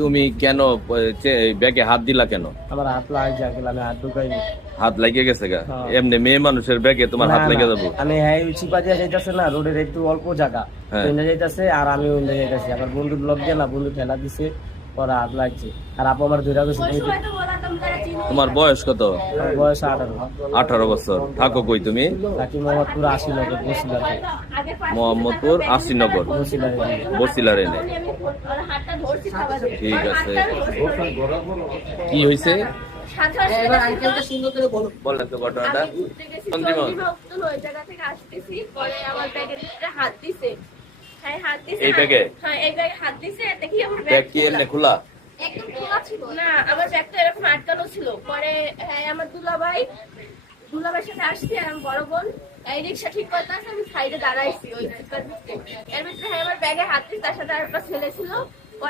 তুমি কেন ব্যাগে হাত দিলা কেন? আমার হাত লাগে গেল, আমি হাত ঢুকাইনি। হাত লাগিয়ে গেছে গা? হ্যাঁ। এমনি মেয়ে মানুষের ব্যাগে তোমার হাত লেগে যাবো? আমি হ্যাঁ চিপা দিয়ে যাইতেছে না, রোডের একটু অল্প জায়গা হ্যাঁ। ওইটা যাইতেছে, আর আমি ওইটা যাইতেছি, আমার বন্ধু ব্লক দিয়ে না, বন্ধু ঠেলা দিছে, ওরা হাত লাগছে। আর আপু আমার ধরে গেছে। তোমার বয়স কত? আমার বয়স 18। 18 বছর। থাকো কই তুমি? থাকি মোহাম্মদপুর 80 নগর বসিলার। মোহাম্মদপুর 80 নগর বসিলার। বসিলার এনে। ঠিক আছে। কি হয়েছে বলেন তো ঘটনাটা। এই ব্যাগে ব্যাগ কি এমনি খোলা? না, আমার ব্যাগটা এরকম আটকানো ছিল। পরে হ্যাঁ আমার দুলাভাইয়ের সাথে আসছি, আর আমি বড় বোন এই রিক্সা ঠিক করতে আসে, আমি সাইডে দাঁড়াইছি ওই এর ভিতরে। হ্যাঁ আমার ব্যাগে হাত দিচ্ছে, তার সাথে আর একটা ছেলে ছিল।